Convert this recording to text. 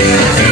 Yeah.